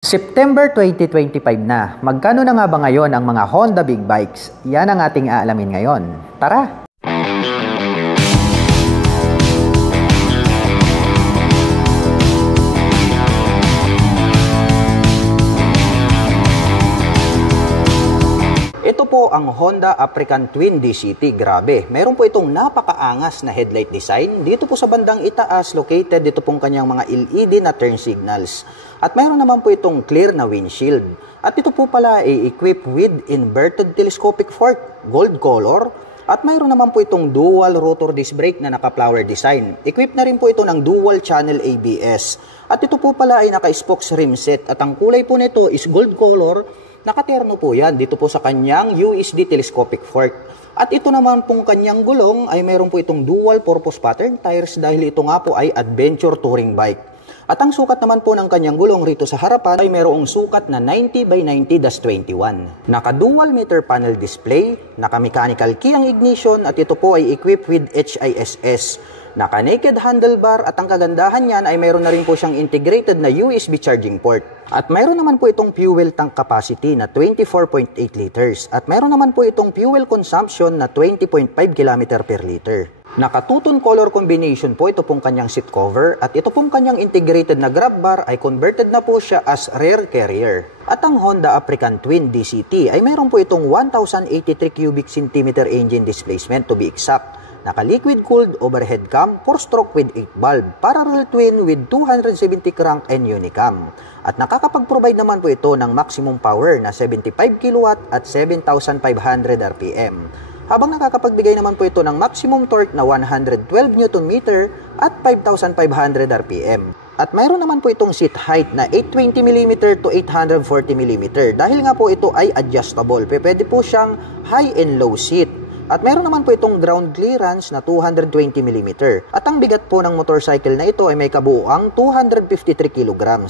September 2025 na. Magkano na nga ba ngayon ang mga Honda Big Bikes? Yan ang ating aalamin ngayon. Tara! Ito po ang Honda African Twin DCT. Grabe, meron po itong napakaangas na headlight design. Dito po sa bandang itaas, located dito pong kanyang mga LED na turn signals. At mayroon naman po itong clear na windshield. At ito po pala ay equipped with inverted telescopic fork, gold color. At mayroon naman po itong dual rotor disc brake na naka-flower design. Equipped na rin po ito ng dual channel ABS. At ito po pala ay naka-spokes rim set. At ang kulay po nito is gold color. Nakaterno po yan dito po sa kanyang USD telescopic fork. At ito naman pong kanyang gulong ay mayroon po itong dual purpose pattern tires dahil ito nga po ay adventure touring bike. At ang sukat naman po ng kanyang gulong rito sa harapan ay mayroong sukat na 90 by 90-21. Naka-dual meter panel display, naka-mechanical key ang ignition at ito po ay equipped with HISS. Naka-naked handlebar at ang kagandahan niyan ay mayroon na rin po siyang integrated na USB charging port. At mayroon naman po itong fuel tank capacity na 24.8 liters. At mayroon naman po itong fuel consumption na 20.5 km per liter. Naka-two-tone color combination po ito pong kanyang seat cover at ito pong kanyang integrated na grab bar ay converted na po siya as rear carrier. At ang Honda African Twin DCT ay mayroon po itong 1083 cubic centimeter engine displacement to be exact. Naka-liquid cooled overhead cam, 4-stroke with 8 valve, parallel twin with 270 crank and unicam. At nakakapag-provide naman po ito ng maximum power na 75 kW at 7,500 RPM. Habang nakakapagbigay naman po ito ng maximum torque na 112 Nm at 5,500 RPM. At mayroon naman po itong seat height na 820mm to 840mm dahil nga po ito ay adjustable. Pwede po siyang high and low seat. At meron naman po itong ground clearance na 220mm. At ang bigat po ng motorcycle na ito ay may kabuuang 253 kg.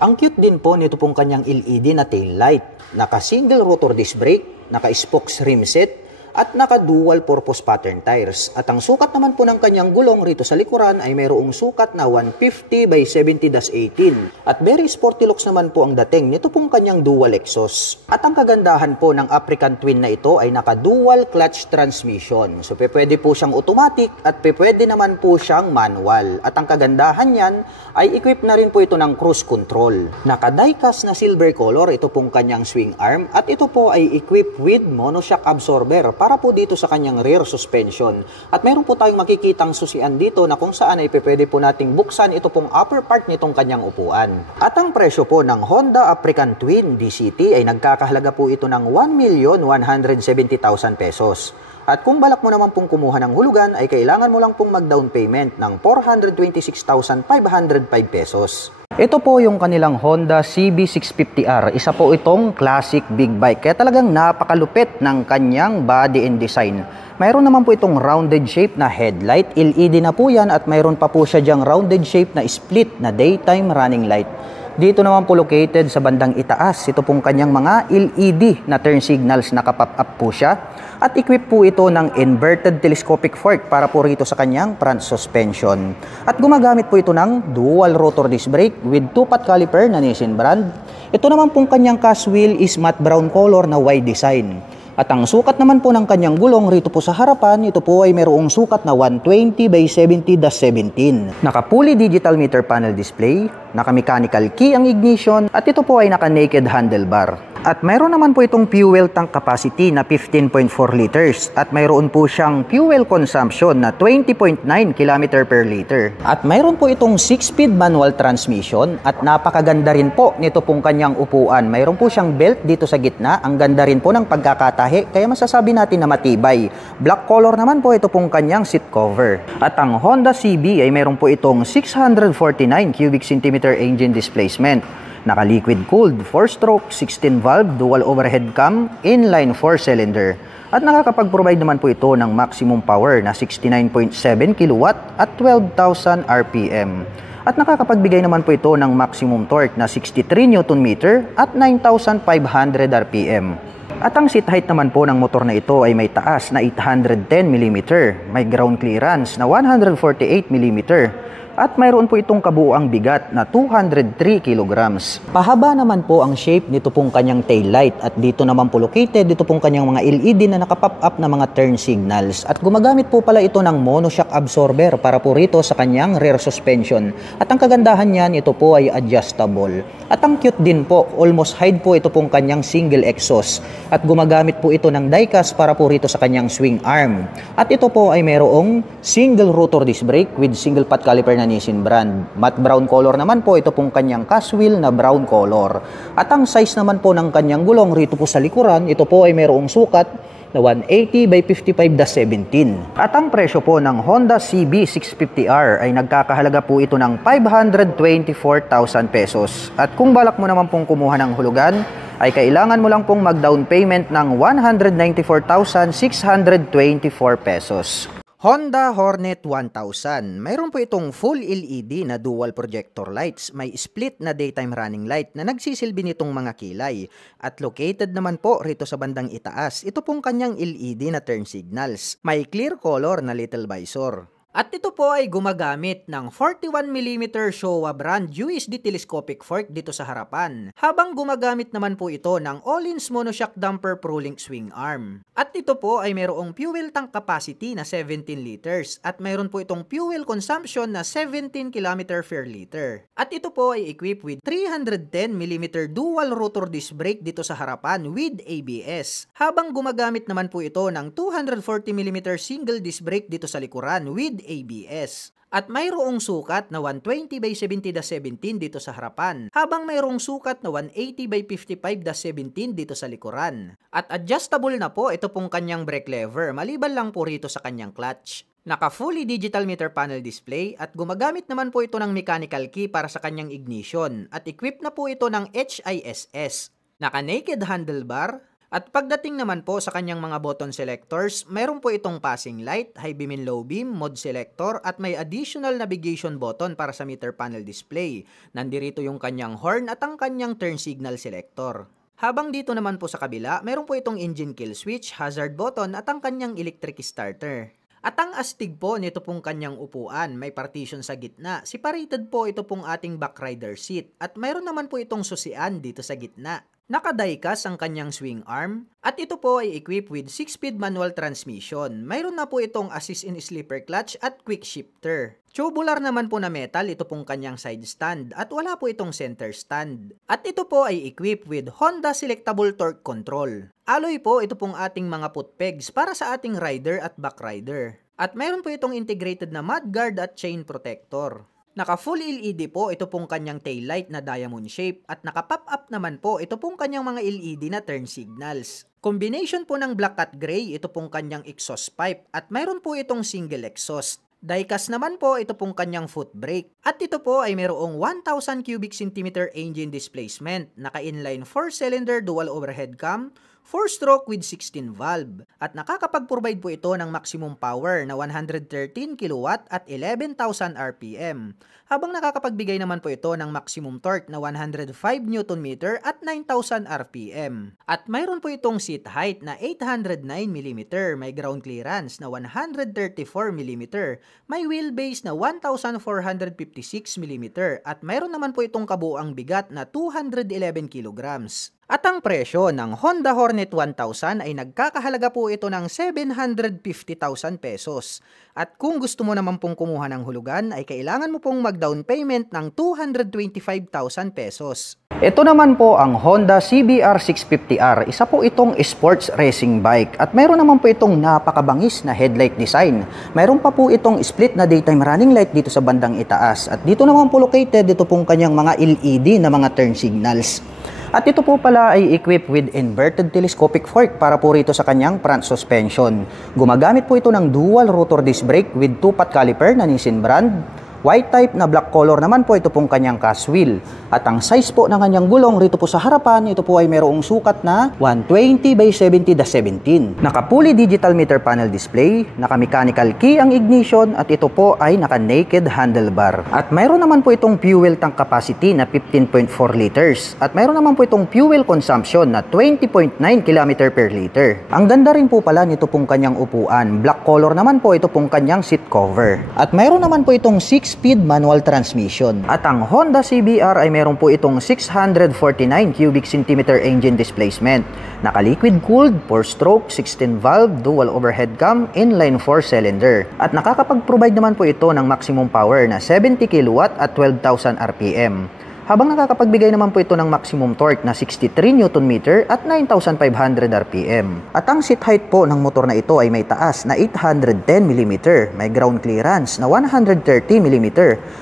Ang cute din po nito pong kanyang LED na tail light. Naka-single rotor disc brake, naka-spokes rim set, at naka-dual purpose pattern tires. At ang sukat naman po ng kanyang gulong rito sa likuran ay mayroong sukat na 150 by 70-18. At very sporty looks naman po ang dating nito pong kanyang dual exhaust. At ang kagandahan po ng African Twin na ito ay naka-dual clutch transmission. So pwede po siyang automatic at pwede naman po siyang manual. At ang kagandahan niyan ay equipped na rin po ito ng cruise control. Naka-diecast na silver color ito pong kanyang swing arm at ito po ay equipped with monoshock absorber para po dito sa kanyang rear suspension. At meron po tayong makikitang susian dito na kung saan ay pwede po nating buksan ito pong upper part nitong kanyang upuan. At ang presyo po ng Honda African Twin DCT ay nagkakahalaga po ito ng 1,170,000 pesos. At kung balak mo naman pong kumuha ng hulugan ay kailangan mo lang pong mag-down payment ng 426,505 pesos. Ito po yung kanilang Honda CB650R. Isa po itong classic big bike. Kaya talagang napakalupit ng kanyang body and design. Mayroon naman po itong rounded shape na headlight. LED na po yan at mayroon pa po siya dyang rounded shape na split na daytime running light. Dito naman po located sa bandang itaas, ito pong kanyang mga LED na turn signals, naka-pop up po siya. At equipped po ito ng inverted telescopic fork para po rito sa kanyang front suspension. At gumagamit po ito ng dual rotor disc brake with 2-pot caliper na Nissin brand. Ito naman pong kanyang cast wheel is matte brown color na Y design. At ang sukat naman po ng kanyang gulong rito po sa harapan, ito po ay mayroong sukat na 120 by 70-17. Naka-fully digital meter panel display, naka-mechanical key ang ignition, at ito po ay naka-naked handlebar. At mayroon naman po itong fuel tank capacity na 15.4 liters at mayroon po siyang fuel consumption na 20.9 km per liter. At mayroon po itong 6-speed manual transmission at napakaganda rin po nito pong kanyang upuan. Mayroon po siyang belt dito sa gitna. Ang ganda rin po ng pagkakatahi kaya masasabi natin na matibay. Black color naman po ito pong kanyang seat cover. At ang Honda CB ay mayroon po itong 649 cubic centimeter engine displacement. Naka-liquid cooled, 4-stroke, 16-valve, dual overhead cam, inline 4-cylinder. At nakakapag-provide naman po ito ng maximum power na 69.7 kW at 12,000 RPM. At nakakapagbigay naman po ito ng maximum torque na 63 Nm at 9,500 RPM. At ang seat height naman po ng motor na ito ay may taas na 810 mm, may ground clearance na 148 mm, At mayroon po itong kabuuang bigat na 203 kilograms. Pahaba naman po ang shape nito pong kanyang tail light at dito naman po located dito pong kanyang mga LED na nakapop up na mga turn signals. At gumagamit po pala ito ng monoshock absorber para po rito sa kanyang rear suspension. At ang kagandahan niyan, ito po ay adjustable. At ang cute din po, almost hide po ito pong kanyang single exhaust. At gumagamit po ito ng diecast para po rito sa kanyang swing arm. At ito po ay mayroong single rotor disc brake with single pot caliper na Nissin brand. Matte brown color naman po ito pong kanyang cast wheel na brown color. At ang size naman po ng kanyang gulong rito po sa likuran, ito po ay mayroong sukat na 180 by 55-17. At ang presyo po ng Honda CB650R ay nagkakahalaga po ito ng 524,000 pesos. At kung balak mo naman pong kumuha ng hulugan, ay kailangan mo lang pong mag-down payment ng 194,624 pesos. Honda Hornet 1000. Mayroon po itong full LED na dual projector lights. May split na daytime running light na nagsisilbi nitong mga kilay. At located naman po rito sa bandang itaas, ito pong kanyang LED na turn signals. May clear color na little visor. At ito po ay gumagamit ng 41mm Showa brand USD telescopic fork dito sa harapan. Habang gumagamit naman po ito ng Öhlins monoshock damper ProLink swing arm. At ito po ay mayroong fuel tank capacity na 17 liters at mayroon po itong fuel consumption na 17 km per liter. At ito po ay equipped with 310mm dual rotor disc brake dito sa harapan with ABS. Habang gumagamit naman po ito ng 240mm single disc brake dito sa likuran with ABS. At mayroong sukat na 120 by 70-17 dito sa harapan, habang mayroong sukat na 180 by 55-17 dito sa likuran. At adjustable na po ito pong kanyang brake lever, maliban lang po rito sa kanyang clutch. Naka fully digital meter panel display at gumagamit naman po ito ng mechanical key para sa kanyang ignition at equipped na po ito ng HISS. Naka naked handlebar. At pagdating naman po sa kanyang mga button selectors, mayroon po itong passing light, high beam and low beam, mode selector, at may additional navigation button para sa meter panel display. Nandirito yung kanyang horn at ang kanyang turn signal selector. Habang dito naman po sa kabila, mayroon po itong engine kill switch, hazard button, at ang kanyang electric starter. At ang astig po nito pong kanyang upuan, may partition sa gitna. Separated po ito pong ating back rider seat at mayroon naman po itong susian dito sa gitna. Naka-diecast ang kanyang swing arm at ito po ay equipped with 6-speed manual transmission. Mayroon na po itong assist in sleeper clutch at quick shifter. Tubular naman po na metal ito pong kanyang side stand at wala po itong center stand. At ito po ay equipped with Honda Selectable Torque Control. Alloy po ito pong ating mga foot pegs para sa ating rider at back rider. At mayroon po itong integrated na mudguard at chain protector. Naka full LED po ito pong kanyang taillight na diamond shape at naka-pop up naman po ito pong kanyang mga LED na turn signals. Combination po ng black at gray ito pong kanyang exhaust pipe at mayroon po itong single exhaust. Diecast naman po ito pong kanyang foot brake. At ito po ay mayroong 1,000 cubic centimeter engine displacement, naka-inline 4-cylinder dual overhead cam, 4-stroke with 16 valve. At nakakapag-provide po ito ng maximum power na 113 kW at 11,000 RPM. Habang nakakapagbigay naman po ito ng maximum torque na 105 Nm at 9,000 RPM. At mayroon po itong seat height na 809 mm, may ground clearance na 134 mm, may wheelbase na 1,456 mm at mayroon naman po itong kabuuang bigat na 211 kilograms. At ang presyo ng Honda Hornet 1000 ay nagkakahalaga po ito ng 750,000 pesos. At kung gusto mo naman pong kumuha ng hulugan ay kailangan mo pong mag-down payment ng 225,000 pesos. Ito naman po ang Honda CBR 650R. Isa po itong sports racing bike at mayroon naman po itong napakabangis na headlight design. Mayroon pa po itong split na daytime running light dito sa bandang itaas. At dito naman po located dito pong kanyang mga LED na mga turn signals. At ito po pala ay equipped with inverted telescopic fork para po rito sa kanyang front suspension. Gumagamit po ito ng dual rotor disc brake with 2-pot caliper na Nissin brand. White type na black color naman po ito pong kanyang cast wheel. At ang size po ng kanyang gulong rito po sa harapan, ito po ay mayroong sukat na 120 by 70-17. Naka-fully digital meter panel display, naka-mechanical key ang ignition at ito po ay naka-naked handlebar. At mayroon naman po itong fuel tank capacity na 15.4 liters. At mayroon naman po itong fuel consumption na 20.9 km per liter. Ang ganda rin po pala nito pong kanyang upuan. Black color naman po ito pong kanyang seat cover. At mayroon naman po itong 6 6-speed manual transmission. At ang Honda CBR ay meron po itong 649 cubic centimeter engine displacement. Naka-liquid cooled, 4-stroke, 16-valve, dual overhead cam, inline 4-cylinder. At nakakapag-provide naman po ito ng maximum power na 70 kW at 12,000 RPM. Habang nakakapagbigay naman po ito ng maximum torque na 63 Nm at 9,500 RPM. At ang seat height po ng motor na ito ay may taas na 810 mm, may ground clearance na 130 mm,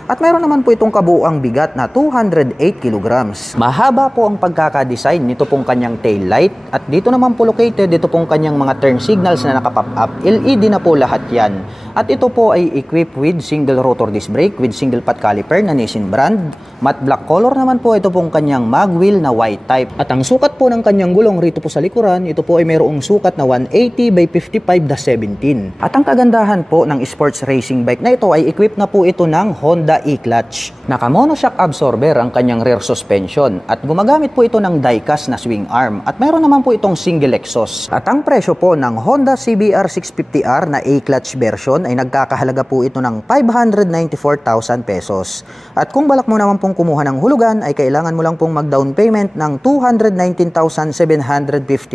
at mayroon naman po itong kabuuang bigat na 208 kg. Mahaba po ang pagkakadesign nito pong kanyang tail light, at dito naman po located ito pong kanyang mga turn signals na nakapop up. LED na po lahat yan. At ito po ay equipped with single rotor disc brake with single pot caliper na Nissin brand. Matte black color naman po ito pong kanyang mag wheel na white type. At ang sukat po ng kanyang gulong rito po sa likuran, ito po ay mayroong sukat na 180 by 55/17. At ang kagandahan po ng sports racing bike na ito ay equipped na po ito ng Honda e-clutch. Naka monoshock absorber ang kanyang rear suspension, at gumagamit po ito ng die-cast na swing arm, at mayroon naman po itong single exhaust. At ang presyo po ng Honda CBR 650R na e-clutch version ay nagkakahalaga po ito ng 594,000 pesos. At kung balak mo naman pong kumuha ng hulugan, ay kailangan mo lang pong mag-down payment ng 219,750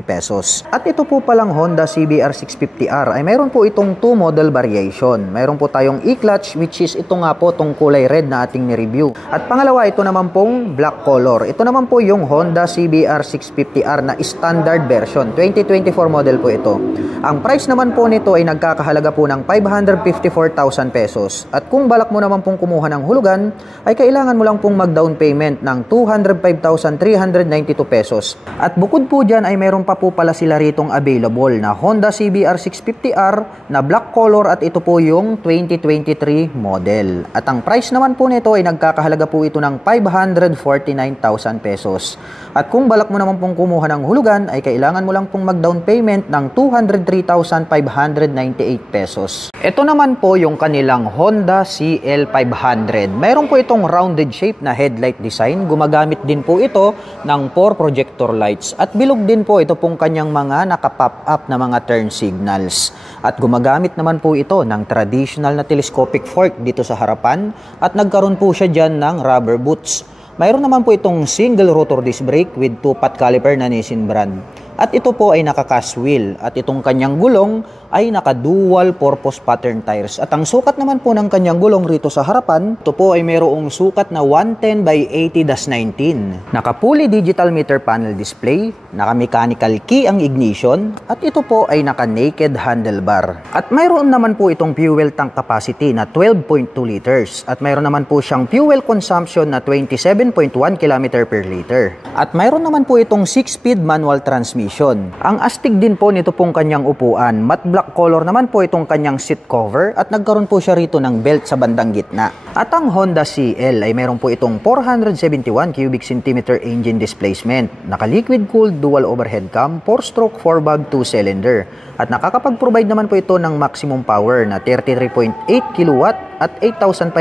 pesos. At ito po palang Honda CBR 650R ay mayroon po itong 2 model variation. Mayroon po tayong e-clutch, which is ito nga po itong kulay red na ating ni-review. At pangalawa, ito naman pong black color. Ito naman po yung Honda CBR 650R na standard version. 2024 model po ito. Ang price naman po nito ay nagkakahalaga po ng 554,000 pesos. At kung balak mo naman pong kumuha ng hulugan, ay kailangan mo lang pong mag-down payment ng 205,392 pesos. At bukod po dyan ay meron pa po pala sila ritong available na Honda CBR 650R na black color, at ito po yung 2023 model. At ang price naman po nito ay nagkakahalaga po ito ng 549,000 pesos. At kung balak mo naman pong kumuha ng hulugan, ay kailangan mo lang pong mag-down payment ng 203,598 pesos. Ito naman po yung kanilang Honda CL500. Mayroon po itong rounded shape na headlight design. Gumagamit din po ito ng 4 projector lights, at bilog din po ito pong kanyang mga nakapop up na mga turn signals. At gumagamit naman po ito ng traditional na telescopic fork dito sa harapan, at nagkaroon po siya dyan ng rubber boots. Mayroon naman po itong single rotor disc brake with 2 pot caliper na Nissin brand. At ito po ay naka-cast wheel, at itong kanyang gulong ay naka-dual purpose pattern tires. At ang sukat naman po ng kanyang gulong rito sa harapan, ito po ay mayroong sukat na 110 by 80-19. Naka-fully digital meter panel display, naka-mechanical key ang ignition, at ito po ay naka-naked handlebar. At mayroon naman po itong fuel tank capacity na 12.2 liters. At mayroon naman po siyang fuel consumption na 27.1 km per liter. At mayroon naman po itong 6-speed manual transmission. Ang astig din po nito pong kanyang upuan. Matte black color naman po itong kanyang seat cover, at nagkaroon po siya rito ng belt sa bandang gitna. At ang Honda CL ay meron po itong 471 cubic centimeter engine displacement. Naka-liquid cooled, dual overhead cam, 4-stroke, 4-valve, 2-cylinder. At nakakapag-provide naman po ito ng maximum power na 33.8 kW at 8,500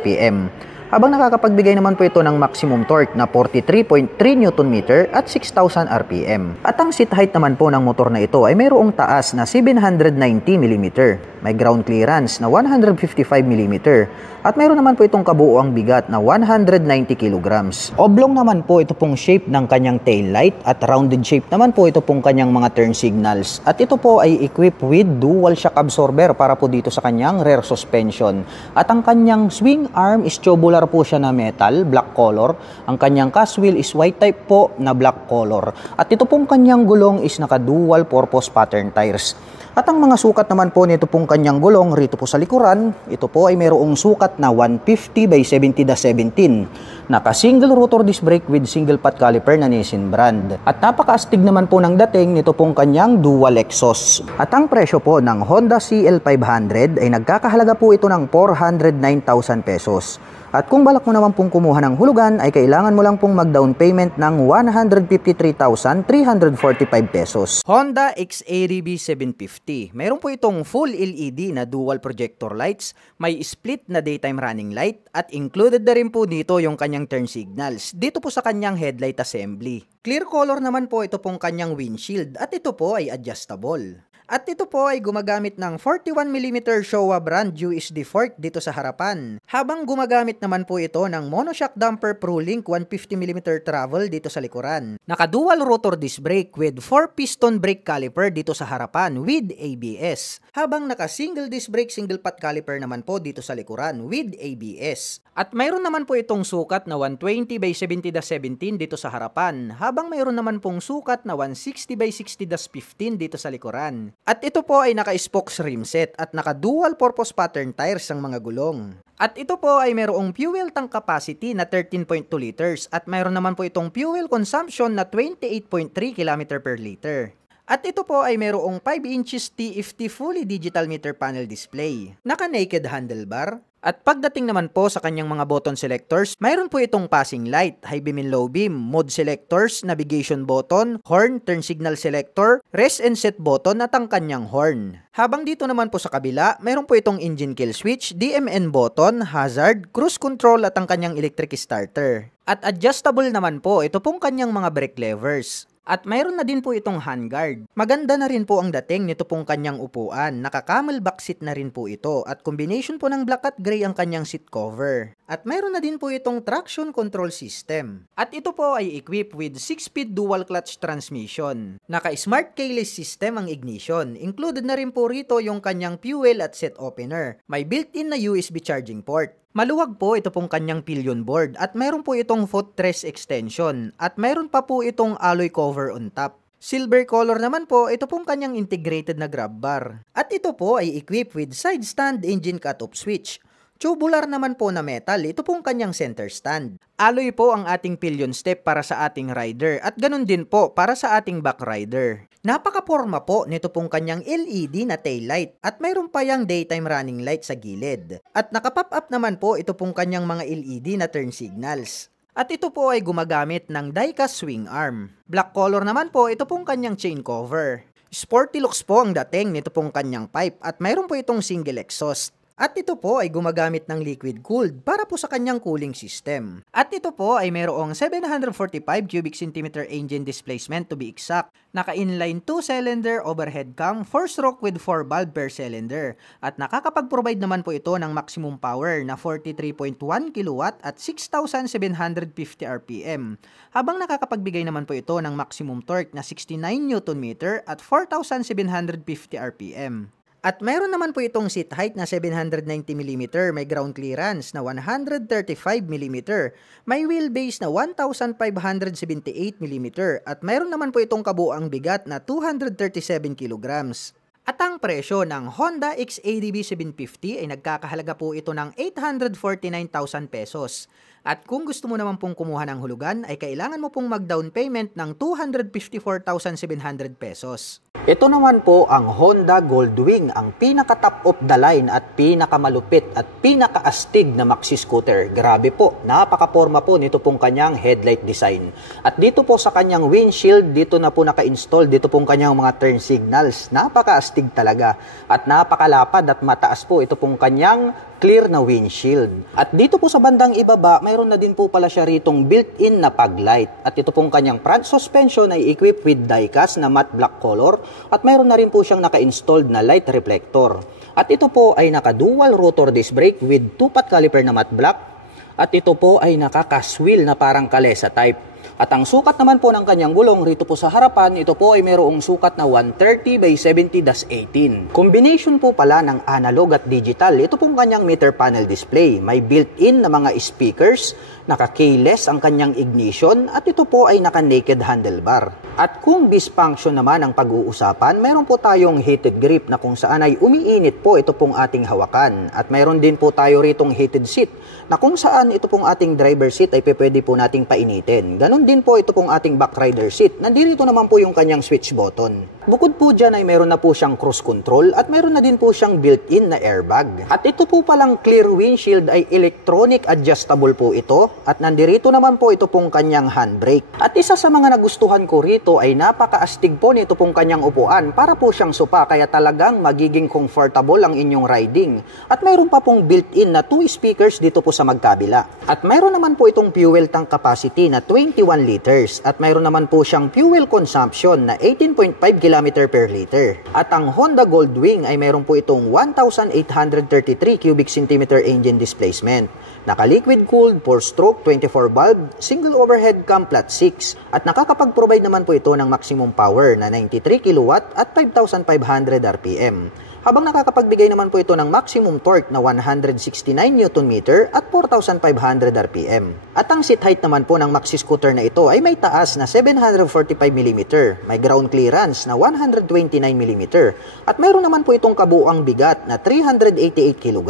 RPM. Habang nakakapagbigay naman po ito ng maximum torque na 43.3 Nm at 6,000 RPM. At ang seat height naman po ng motor na ito ay mayroong taas na 790 mm, may ground clearance na 155 mm, at mayroon naman po itong kabuuang bigat na 190 kg. Oblong naman po ito pong shape ng kanyang tail light, at rounded shape naman po ito pong kanyang mga turn signals. At ito po ay equipped with dual shock absorber para po dito sa kanyang rear suspension. At ang kanyang swing arm is tubular po siya na metal, black color. Ang kanyang cast wheel is white type po na black color. At ito pong kanyang gulong is naka-dual purpose pattern tires. At ang mga sukat naman po nito pong kanyang gulong rito po sa likuran, ito po ay mayroong sukat na 150 by 70-17. Naka-single rotor disc brake with single pot caliper na Nissin brand. At napakaastig naman po ng dating nito pong kanyang dual exhaust. At ang presyo po ng Honda CL500 ay nagkakahalaga po ito ng 409,000 pesos. At kung balak mo naman pong kumuha ng hulugan, ay kailangan mo lang pong mag-down payment ng 153,345 pesos. Honda XADB 750. Mayroon po itong full LED na dual projector lights, may split na daytime running light, at included na rin po dito yung kanyang turn signals dito po sa kanyang headlight assembly. Clear color naman po ito pong kanyang windshield, at ito po ay adjustable. At ito po ay gumagamit ng 41mm Showa brand USD fork dito sa harapan. Habang gumagamit naman po ito ng monoshock damper ProLink 150mm travel dito sa likuran. Naka-dual rotor disc brake with 4-piston brake caliper dito sa harapan with ABS. Habang naka-single disc brake single pot caliper naman po dito sa likuran with ABS. At mayroon naman po itong sukat na 120/70/17 dito sa harapan. Habang mayroon naman pong sukat na 160/60/15 dito sa likuran. At ito po ay naka-spokes rim set at naka-dual purpose pattern tires ang mga gulong. At ito po ay mayroong fuel tank capacity na 13.2 liters at mayroon naman po itong fuel consumption na 28.3 km per liter. At ito po ay mayroong 5 inches TFT fully digital meter panel display, naka-naked handlebar. At pagdating naman po sa kanyang mga button selectors, mayroon po itong passing light, high beam and low beam, mode selectors, navigation button, horn, turn signal selector, rest and set button at ang kanyang horn. Habang dito naman po sa kabila, mayroon po itong engine kill switch, DMN button, hazard, cruise control at ang kanyang electric starter. At adjustable naman po ito pong kanyang mga brake levers. At mayroon na din po itong handguard. Maganda na rin po ang dating nito pong kanyang upuan. Naka-camelback seat na rin po ito. At combination po ng black at gray ang kanyang seat cover. At mayroon na din po itong traction control system. At ito po ay equipped with 6-speed dual clutch transmission. Naka-smart keyless system ang ignition. Included na rin po rito yung kanyang fuel at set opener. May built-in na USB charging port. Maluwag po ito pong kanyang pillion board at mayroon po itong footrest extension at mayroon pa po itong alloy cover on top. Silver color naman po ito pong kanyang integrated na grab bar. At ito po ay equipped with side stand engine cut-off switch. Tubular naman po na metal, ito pong kanyang center stand. Alloy po ang ating pillion step para sa ating rider at ganun din po para sa ating back rider. Napaka-porma po nito pong kanyang LED na taillight at mayroon pa yang daytime running light sa gilid. At nakapop up naman po ito pong kanyang mga LED na turn signals. At ito po ay gumagamit ng die-cast swing arm. Black color naman po ito pong kanyang chain cover. Sporty looks po ang dating nito pong kanyang pipe at mayroon po itong single exhaust. At ito po ay gumagamit ng liquid cooled para po sa kanyang cooling system. At ito po ay mayroong 745 cubic centimeter engine displacement to be exact. Naka-inline 2-cylinder overhead cam, 4-stroke with 4 valve per cylinder. At nakakapag-provide naman po ito ng maximum power na 43.1 kW at 6,750 RPM. Habang nakakapagbigay naman po ito ng maximum torque na 69 Nm at 4,750 RPM. At mayroon naman po itong seat height na 790mm, may ground clearance na 135mm, may wheelbase na 1,578mm, at mayroon naman po itong kabuang bigat na 237 kg. At ang presyo ng Honda XADV 750 ay nagkakahalaga po ito ng 849,000 pesos. At kung gusto mo naman pong kumuha ng hulugan, ay kailangan mo pong mag-down payment ng 254,700 pesos. Ito naman po ang Honda Goldwing, ang pinaka-top of the line at pinakamalupit at pinaka-astig na maxi scooter. Grabe po, napaka-porma po nito pong kanyang headlight design. At dito po sa kanyang windshield, dito na po naka-install dito pong kanyang mga turn signals. Napaka-astig talaga at napakalapad at mataas po ito pong kanyang clear na windshield. At dito po sa bandang ibaba, mayroon na din po pala siya ritong built-in na fog light. At ito pong kanyang front suspension ay equipped with die-cast na matte black color at mayroon na rin po siyang naka-installed na light reflector. At ito po ay naka-dual rotor disc brake with 2-pot caliper na matte black. At ito po ay naka-cast-wheel na parang kalesa type. At ang sukat naman po ng kanyang gulong rito po sa harapan, ito po ay mayroong sukat na 130/70/18. Combination po pala ng analog at digital. Ito pong kanyang meter panel display. May built-in na mga speakers, naka-keyless ang kanyang ignition, at ito po ay naka-naked handlebar. At kung dysfunction naman ang pag-uusapan, mayroon po tayong heated grip na kung saan ay umiinit po ito pong ating hawakan. At mayroon din po tayo ritong heated seat na kung saan ito pong ating driver seat ay pwede po nating painitin. Ganon din po ito pong ating back rider seat. Nandito naman po yung kanyang switch button. Bukod po dyan ay meron na po siyang cruise control at meron na din po siyang built-in na airbag. At ito po palang clear windshield ay electronic adjustable po ito. At nandirito naman po ito pong kanyang handbrake. At isa sa mga nagustuhan ko rito ay napakaastig po nito pong kanyang upuan. Para po siyang sopa, kaya talagang magiging comfortable ang inyong riding. At mayroon pa pong built-in na 2 speakers dito po sa magkabila. At mayroon naman po itong fuel tank capacity na 21 liters. At mayroon naman po siyang fuel consumption na 18.5 km per liter. At ang Honda Goldwing ay mayroon po itong 1,833 cubic centimeter engine displacement. Naka-liquid cooled, 4-stroke, 24 valve, single overhead cam flat 6. At nakakapag-provide naman po ito ng maximum power na 93 kW at 5,500 RPM. Habang nakakapagbigay naman po ito ng maximum torque na 169 Nm at 4,500 RPM. At ang seat height naman po ng maxi scooter na ito ay may taas na 745 mm, may ground clearance na 129 mm, at mayroon naman po itong kabuuang bigat na 388 kg.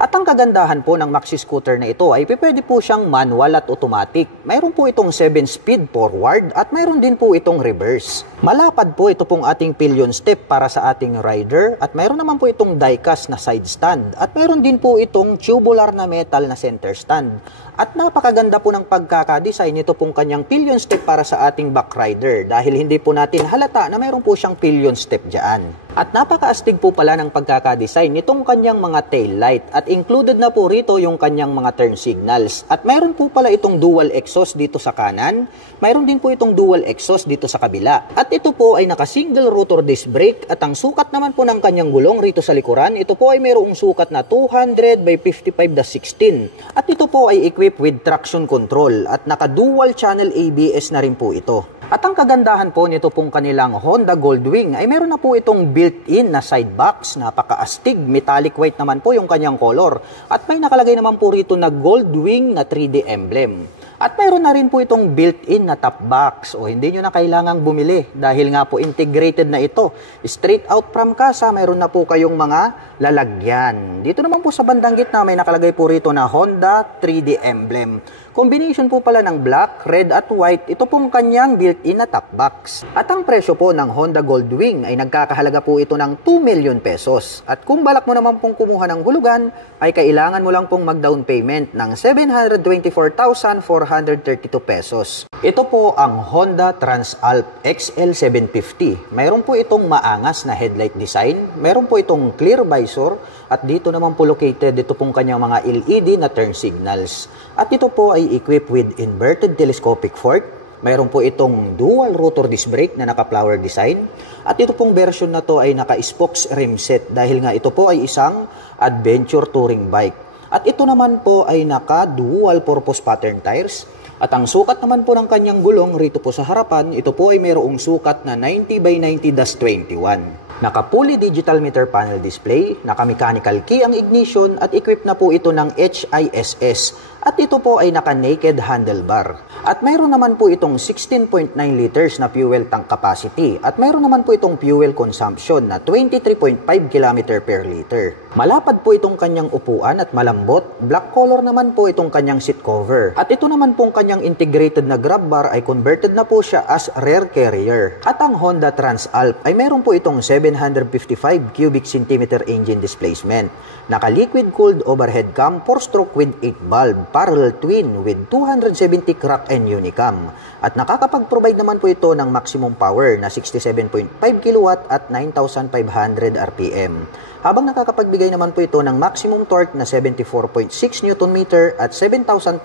At ang kagandahan po ng maxi scooter na ito ay pwede po siyang manual at automatic. Mayroon po itong 7-speed forward at mayroon din po itong reverse. Malapad po ito pong ating pillion step para sa ating rider at mayroon naman po itong die-cast na side stand at mayroon din po itong tubular na metal na center stand. At napakaganda po ng pagkakadesign nito pong kanyang pillion step para sa ating back rider dahil hindi po natin halata na mayroon po siyang pillion step dyan. At napakaastig po pala ng pagkakadesign nitong kanyang mga tail light at included na po rito yung kanyang mga turn signals. At mayroon po pala itong dual exhaust dito sa kanan, mayroon din po itong dual exhaust dito sa kabila. At ito po ay naka-single rotor disc brake at ang sukat naman po ng kanyang gulong rito sa likuran, ito po ay mayroong sukat na 200 by 55/16. At ito po ay equipped with traction control at naka-dual channel ABS na rin po ito. At ang kagandahan po nito pong kanilang Honda Goldwing ay meron na po itong built-in na side box, napaka-astig, metallic white naman po yung kanyang color. At may nakalagay naman po rito na Goldwing na 3D emblem. At mayroon na rin po itong built-in na top box o hindi nyo na kailangang bumili dahil nga po integrated na ito. Straight out from kasa, mayroon na po kayong mga lalagyan. Dito naman po sa bandang gitna may nakalagay po rito na Honda 3D emblem. Combination po pala ng black, red at white, ito pong kanyang built-in na top box. At ang presyo po ng Honda Goldwing ay nagkakahalaga po ito ng 2 million pesos. At kung balak mo naman pong kumuha ng hulugan, ay kailangan mo lang pong mag-down payment ng 724,432 pesos. Ito po ang Honda Transalp XL750. Mayroon po itong maangas na headlight design, mayroon po itong clear visor, at dito naman po located ito pong kanyang mga LED na turn signals. At ito po ay equipped with inverted telescopic fork. Mayroon po itong dual rotor disc brake na naka-flower design. At ito pong version na to ay naka-spokes rim set dahil nga ito po ay isang adventure touring bike. At ito naman po ay naka-dual purpose pattern tires. At ang sukat naman po ng kanyang gulong rito po sa harapan, ito po ay mayroong sukat na 90 by 90-21. Naka-fully digital meter panel display, naka-mechanical key ang ignition at equipped na po ito ng HISS. At ito po ay naka-naked handlebar. At mayroon naman po itong 16.9 liters na fuel tank capacity. At mayroon naman po itong fuel consumption na 23.5 km per liter. Malapad po itong kanyang upuan at malambot. Black color naman po itong kanyang seat cover. At ito naman pong kanyang integrated na grab bar ay converted na po siya as rear carrier. At ang Honda Transalp ay mayroon po itong 755 cubic centimeter engine displacement. Naka-liquid cooled overhead cam 4-stroke with 8 valve, parallel twin with 270 crack and unicam. At nakakapag-provide naman po ito ng maximum power na 67.5 kW at 9,500 RPM. Habang nakakapagbigay naman po ito ng maximum torque na 74.6 Nm at 7,250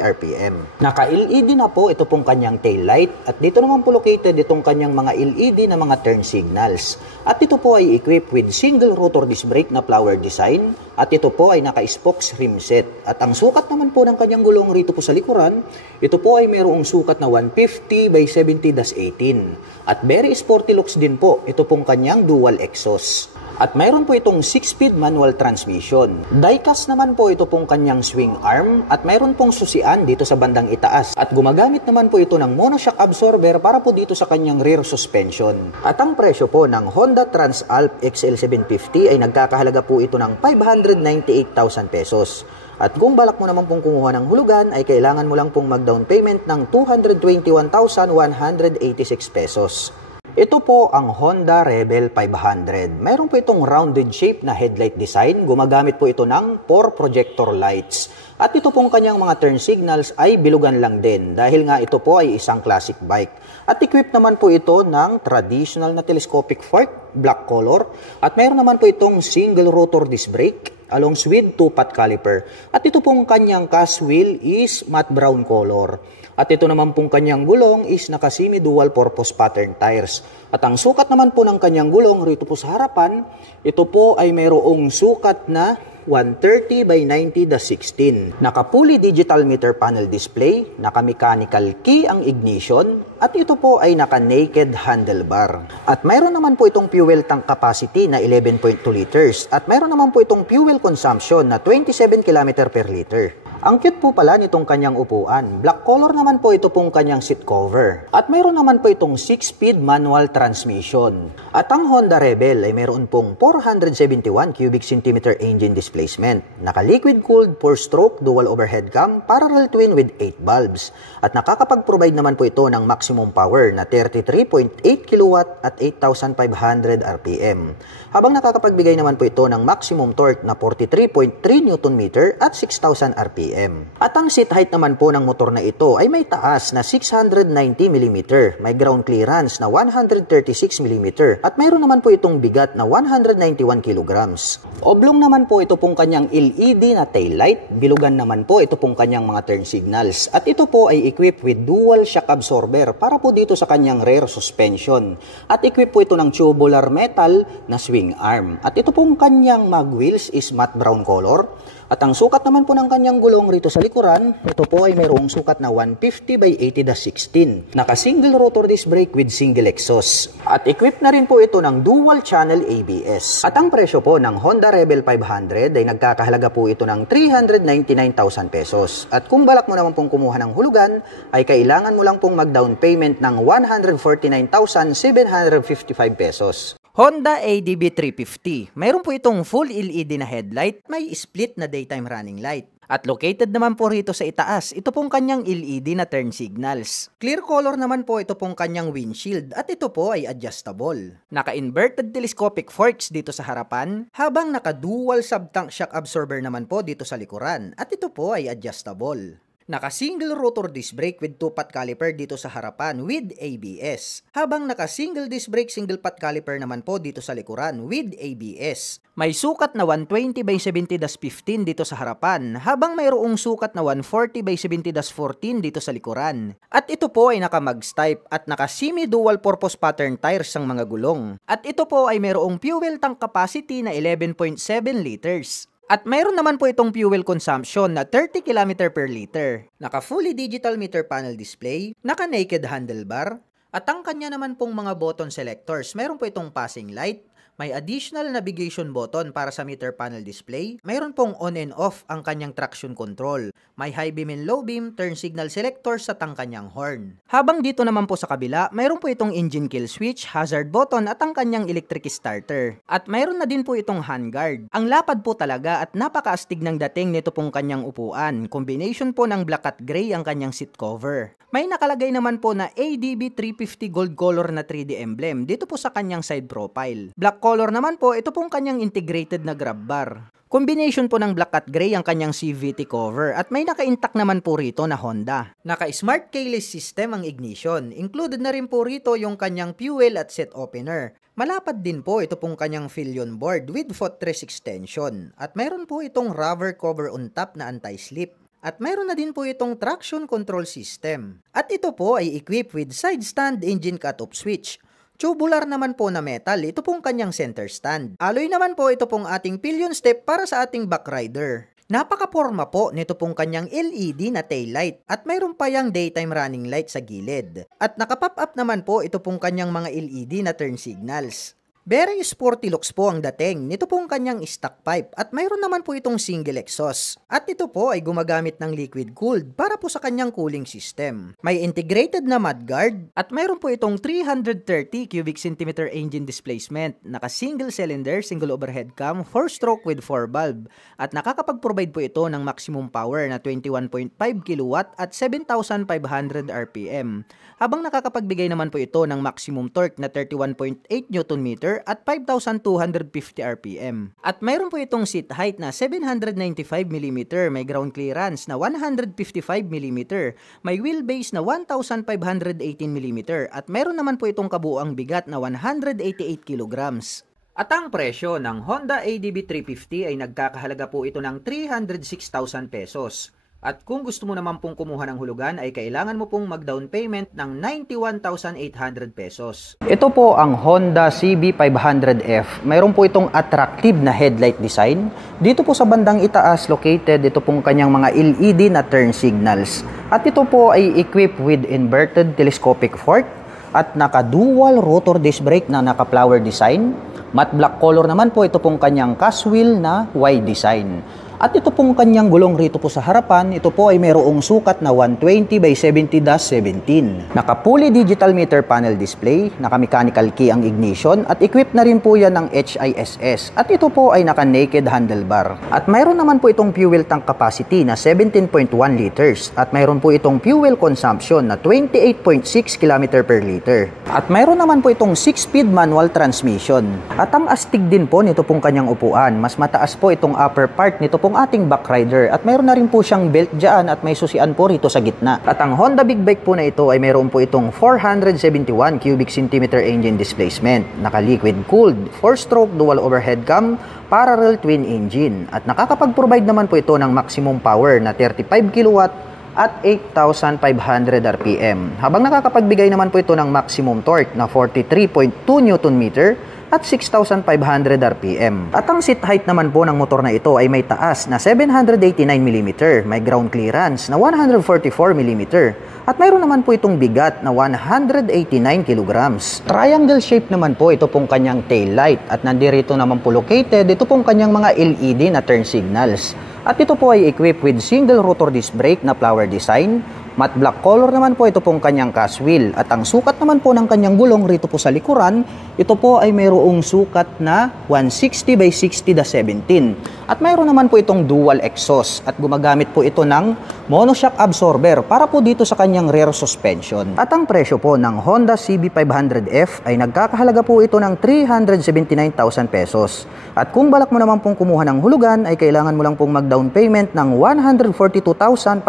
RPM. Naka-LED na po ito pong kanyang tail light at dito naman po located itong kanyang mga LED na mga turn signals. At ito po ay equipped with single rotor disc brake na flower design at ito po ay naka-spokes rim set. At ang sukat naman po ng kanyang gulong rito po sa likuran, ito po ay mayroong sukat na 150 by 70-18. At very sporty looks din po ito pong kanyang dual exhaust. At mayroon po itong 6-speed manual transmission. Die-cast naman po ito pong kanyang swing arm at mayroon pong susian dito sa bandang itaas. At gumagamit naman po ito ng monoshock absorber para po dito sa kanyang rear suspension. At ang presyo po ng Honda Transalp XL750 ay nagkakahalaga po ito ng 598,000 pesos. At kung balak mo naman pong kumuha ng hulugan ay kailangan mo lang pong mag-down payment ng 221,186 pesos. Ito po ang Honda Rebel 500. Mayroon po itong rounded shape na headlight design. Gumagamit po ito ng 4 projector lights. At ito pong kanyang mga turn signals ay bilugan lang din dahil nga ito po ay isang classic bike. At equipped naman po ito ng traditional na telescopic fork, black color. At mayroon naman po itong single rotor disc brake along with 2-pot caliper. At ito pong kanyang cast wheel is matte brown color. At ito naman pong kanyang gulong is naka-semi dual purpose pattern tires. At ang sukat naman po ng kanyang gulong rito po sa harapan, ito po ay mayroong sukat na 130 by 90/16. Naka-fully digital meter panel display, naka-mechanical key ang ignition, at ito po ay naka-naked handlebar. At mayroon naman po itong fuel tank capacity na 11.2 liters at mayroon naman po itong fuel consumption na 27 km per liter. Ang cute po pala nitong kanyang upuan. Black color naman po ito pong kanyang seat cover. At mayroon naman po itong 6-speed manual transmission. At ang Honda Rebel ay mayroon pong 471 cubic centimeter engine displacement. Naka-liquid cooled 4-stroke dual overhead cam parallel twin with 8 bulbs. At nakakapag-provide naman po ito ng maximum power na 33.8 kW at 8,500 RPM. Habang nakakapagbigay naman po ito ng maximum torque na 43.3 Nm at 6,000 RPM. At ang seat height naman po ng motor na ito ay may taas na 690 mm, may ground clearance na 136 mm at mayroon naman po itong bigat na 191 kg. Oblong naman po ito pong kanyang LED na taillight, bilugan naman po ito pong kanyang mga turn signals at ito po ay equipped with dual shock absorber para po dito sa kanyang rear suspension at equipped po ito ng tubular metal na swing arm at ito pong kanyang mag wheels is matte brown color. At ang sukat naman po ng kanyang gulong rito sa likuran, ito po ay mayroong sukat na 150 by 80/16. Naka-single rotor disc brake with single exhaust. At equipped na rin po ito ng dual channel ABS. At ang presyo po ng Honda Rebel 500 ay nagkakahalaga po ito ng 399,000 pesos. At kung balak mo naman pong kumuha ng hulugan, ay kailangan mo lang pong mag-down payment ng 149,755 pesos. Honda ADB 350. Mayroon po itong full LED na headlight, may split na daytime running light. At located naman po rito sa itaas, ito pong kanyang LED na turn signals. Clear color naman po ito pong kanyang windshield at ito po ay adjustable. Naka-inverted telescopic forks dito sa harapan, habang naka-dual sub-tank shock absorber naman po dito sa likuran at ito po ay adjustable. Naka-single rotor disc brake with 2-pot caliper dito sa harapan with ABS. Habang naka-single disc brake single pot caliper naman po dito sa likuran with ABS. May sukat na 120 by 70/15 dito sa harapan, habang mayroong sukat na 140 by 70/14 dito sa likuran. At ito po ay naka-mags type at naka-semi dual purpose pattern tires ang mga gulong. At ito po ay mayroong fuel tank capacity na 11.7 liters. At mayroon naman po itong fuel consumption na 30 km per liter. Naka-fully digital meter panel display, naka-naked handlebar, at ang kanya naman pong mga button selectors, mayroon po itong passing light, may additional navigation button para sa meter panel display, mayroon pong on and off ang kanyang traction control, may high beam and low beam turn signal selectors at ang kanyang horn. Habang dito naman po sa kabila, mayroon po itong engine kill switch, hazard button at ang kanyang electric starter. At mayroon na din po itong handguard. Ang lapad po talaga at napakaastig ng dating nito pong kanyang upuan. Combination po ng black at gray ang kanyang seat cover. May nakalagay naman po na ADB 350 gold color na 3D emblem dito po sa kanyang side profile. Black color naman po, ito pong kanyang integrated na grab bar. Combination po ng black at gray ang kanyang CVT cover at may naka-intact naman po rito na Honda. Naka-smart keyless system ang ignition. Included na rin po rito yung kanyang fuel at set opener. Malapad din po ito pong kanyang Philion board with footrest extension. At mayroon po itong rubber cover on top na anti-slip. At mayroon na din po itong traction control system. At ito po ay equipped with side stand engine cut-off switch. Tubular naman po na metal, ito pong kanyang center stand. Alloy naman po ito pong ating pillion step para sa ating backrider. Napaka-porma po nito pong kanyang LED na taillight at mayroon pa yang daytime running light sa gilid. At nakapop up naman po ito pong kanyang mga LED na turn signals. Very sporty looks po ang dating nito pong kanyang stock pipe at mayroon naman po itong single exhaust. At ito po ay gumagamit ng liquid cooled para po sa kanyang cooling system. May integrated na mudguard at mayroon po itong 330 cubic centimeter engine displacement, naka single cylinder, single overhead cam, 4-stroke with 4 valve at nakakapag-provide po ito ng maximum power na 21.5 kW at 7,500 RPM. Habang nakakapagbigay naman po ito ng maximum torque na 31.8 Nm at 5,250 RPM. At mayroon po itong seat height na 795 mm, may ground clearance na 155 mm, may wheelbase na 1,518 mm at mayroon naman po itong kabuuang bigat na 188 kg. At ang presyo ng Honda ADB 350 ay nagkakahalaga po ito ng 306,000 pesos. At kung gusto mo naman pong kumuha ng hulugan ay kailangan mo pong mag-down payment ng 91,800 pesos. Ito po ang Honda CB500F. Mayroon po itong attractive na headlight design. Dito po sa bandang itaas located ito pong kanyang mga LED na turn signals. At ito po ay equipped with inverted telescopic fork at naka-dual rotor disc brake na naka-flower design. Matte black color naman po ito pong kanyang cast wheel na Y design. At ito pong kanyang gulong rito po sa harapan, ito po ay mayroong sukat na 120 by 70-17. Naka-fully digital meter panel display, naka-mechanical key ang ignition, at equipped na rin po yan ng HISS. At ito po ay naka-naked handlebar. At mayroon naman po itong fuel tank capacity na 17.1 liters. At mayroon po itong fuel consumption na 28.6 km per liter. At mayroon naman po itong 6-speed manual transmission. At ang astig din po nito pong kanyang upuan, mas mataas po itong upper part nito pong ating backrider at mayroon na rin po siyang belt dyan at may susian po rito sa gitna. At ang Honda Big Bike po na ito ay mayroon po itong 471 cubic centimeter engine displacement, naka-liquid cooled, 4-stroke dual overhead cam, parallel twin engine at nakakapag-provide naman po ito ng maximum power na 35 kW at 8,500 RPM. Habang nakakapagbigay naman po ito ng maximum torque na 43.2 Nm at 6,500 RPM. At ang seat height naman po ng motor na ito ay may taas na 789 mm, may ground clearance na 144 mm, at mayroon naman po itong bigat na 189 kg. Triangle shape naman po ito pong kanyang tail light at nandirito naman po located ito pong kanyang mga LED na turn signals. At ito po ay equipped with single rotor disc brake na flower design. Matte black color naman po ito pong kanyang cast wheel. At ang sukat naman po ng kanyang gulong rito po sa likuran, ito po ay mayroong sukat na 160 by 60-17. At mayroon naman po itong dual exhaust at gumagamit po ito ng monoshock absorber para po dito sa kanyang rear suspension. At ang presyo po ng Honda CB500F ay nagkakahalaga po ito ng 379,000 pesos. At kung balak mo naman pong kumuha ng hulugan ay kailangan mo lang pong mag-down payment ng 142,576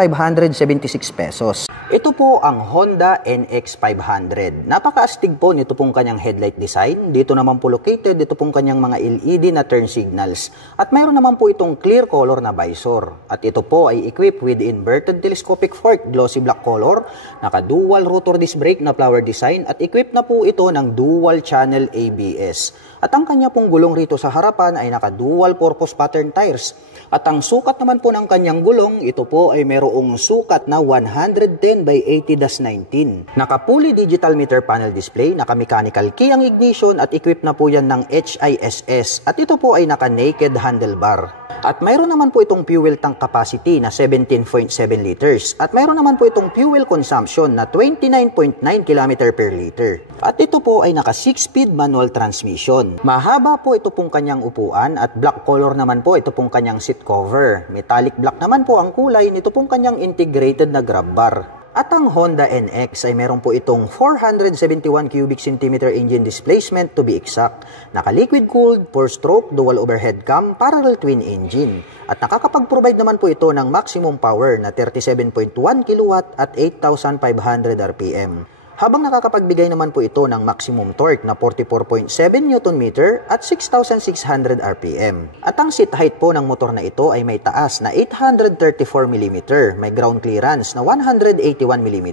pesos. Ito po ang Honda NX500. Napakaastig po nito pong kanyang headlight design. Dito naman po located ito pong kanyang mga LED na turn signals. At mayroon naman po itong clear color na visor. At ito po ay equipped with inverted telescopic fork, glossy black color, naka-dual rotor disc brake na flower design at equipped na po ito ng dual channel ABS. At ang kanya pong gulong rito sa harapan ay naka-dual purpose pattern tires. At ang sukat naman po ng kanyang gulong, ito po ay mayroong sukat na 110 by 80-19. Naka-fully digital meter panel display, naka-mechanical key ang ignition at equipped na po yan ng HISS. At ito po ay naka-naked handlebar. At mayroon naman po itong fuel tank capacity na 17.7 liters. At mayroon naman po itong fuel consumption na 29.9 km per liter. At ito po ay naka 6-speed manual transmission. Mahaba po ito pong kanyang upuan at black color naman po ito pong kanyang seat cover. Metallic black naman po ang kulay nito pong kanyang integrated na grab bar. At ang Honda NX ay meron po itong 471 cubic centimeter engine displacement to be exact. Naka-liquid cooled, 4-stroke, dual overhead cam, parallel twin engine. At nakakapag-provide naman po ito ng maximum power na 37.1 kW at 8,500 RPM. Habang nakakapagbigay naman po ito ng maximum torque na 44.7 Nm at 6,600 RPM. At ang seat height po ng motor na ito ay may taas na 834 mm, may ground clearance na 181 mm,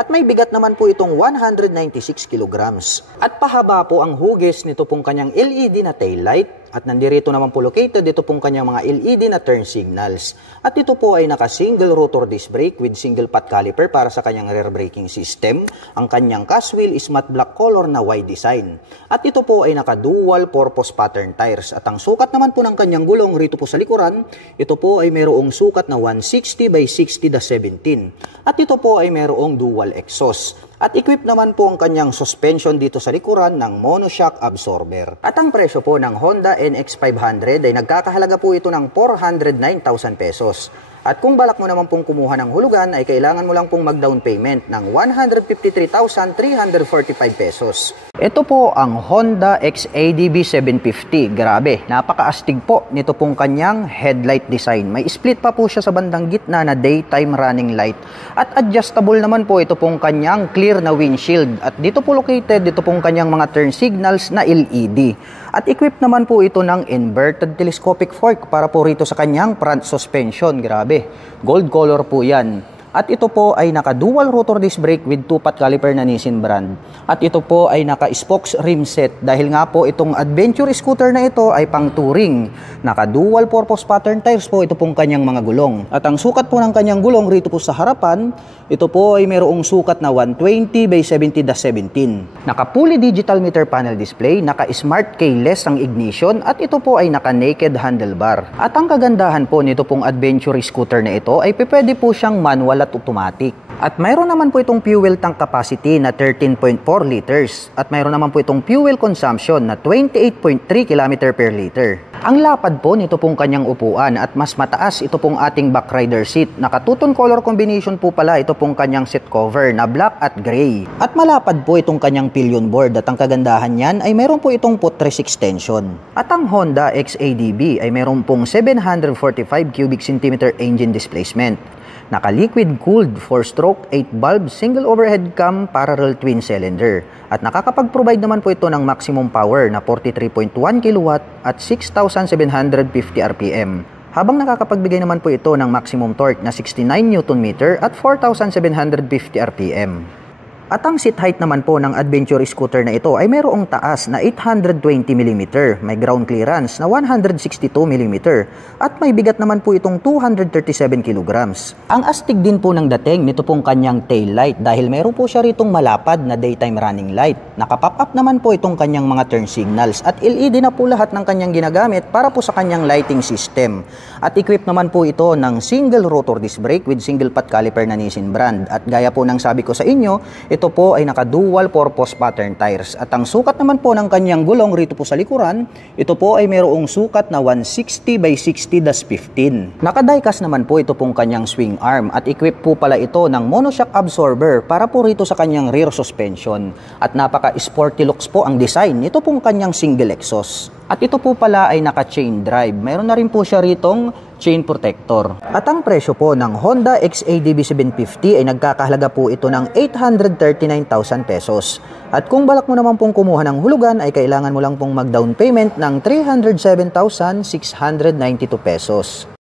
at may bigat naman po itong 196 kg. At pahaba po ang hugis nito pong kanyang LED na tail light, At nandirito naman po located ito pong kanyang mga LED na turn signals. At ito po ay naka-single rotor disc brake with single pot caliper para sa kanyang rear braking system. Ang kanyang cast wheel is matte black color na wide design. At ito po ay naka-dual purpose pattern tires. At ang sukat naman po ng kanyang gulong rito po sa likuran, ito po ay mayroong sukat na 160 by 60/17. At ito po ay mayroong dual exhaust. At equip naman po ang kanyang suspension dito sa likuran ng monoshock absorber. At ang presyo po ng Honda NX500 ay nagkakahalaga po ito ng 409,000 pesos. At kung balak mo naman pong kumuha ng hulugan ay kailangan mo lang pong mag-down payment ng 153,345 pesos. Ito po ang Honda XADV 750. Grabe, napakaastig po nito pong kanyang headlight design. May split pa po siya sa bandang gitna na daytime running light. At adjustable naman po ito pong kanyang clear na windshield. At dito po located dito pong kanyang mga turn signals na LED. At equipped naman po ito ng inverted telescopic fork para po rito sa kanyang front suspension. Grabe, gold color po yan. At ito po ay naka-dual rotor disc brake with 2-pot caliper na Nissin brand. At ito po ay naka-spokes rim set dahil nga po itong adventure scooter na ito ay pang touring. Naka-dual purpose pattern tires po ito pong kanyang mga gulong. At ang sukat po ng kanyang gulong rito po sa harapan, ito po ay mayroong sukat na 120 by 70/17. Naka-fully digital meter panel display, naka-smart keyless ang ignition at ito po ay naka-naked handlebar. At ang kagandahan po nito pong adventure scooter na ito ay pwede po siyang manual at automatic. At mayroon naman po itong fuel tank capacity na 13.4 liters at mayroon naman po itong fuel consumption na 28.3 km per liter. Ang lapad po nito pong kanyang upuan at mas mataas ito pong ating back rider seat. Naka-two-tone color combination po pala ito pong kanyang seat cover na black at gray. At malapad po itong kanyang pillion board at ang kagandahan niyan ay mayroon po itong footrest extension. At ang Honda XADV ay mayroon pong 745 cubic centimeter engine displacement. Naka-liquid cooled 4-stroke 8-valve single overhead cam parallel twin cylinder. At nakakapag-provide naman po ito ng maximum power na 43.1 kW at 6,750 RPM. Habang nakakapagbigay naman po ito ng maximum torque na 69 Nm at 4,750 RPM. At ang seat height naman po ng adventure scooter na ito ay mayroong taas na 820 mm, may ground clearance na 162 mm, at may bigat naman po itong 237 kg. Ang astig din po ng dating nito pong kanyang tail light dahil mayroon po siya ritong malapad na daytime running light. Nakapop up naman po itong kanyang mga turn signals at LED na po lahat ng kanyang ginagamit para po sa kanyang lighting system. At equipped naman po ito ng single rotor disc brake with single pot caliper na Nissin brand. At gaya po ng sabi ko sa inyo, ito po ay naka-dual purpose pattern tires. At ang sukat naman po ng kanyang gulong rito po sa likuran, ito po ay mayroong sukat na 160 by 60/15. Naka-diecast naman po ito pong kanyang swing arm at equipped po pala ito ng monoshock absorber para po rito sa kanyang rear suspension. At napaka-sporty looks po ang design nito pong kanyang single exhaust. At ito po pala ay naka-chain drive. Mayroon na rin po siya ritong chain protector. At ang presyo po ng Honda XADV 750 ay nagkakahalaga po ito ng 839,000 pesos. At kung balak mo naman pong kumuha ng hulugan ay kailangan mo lang pong mag-down payment ng 307,692 pesos.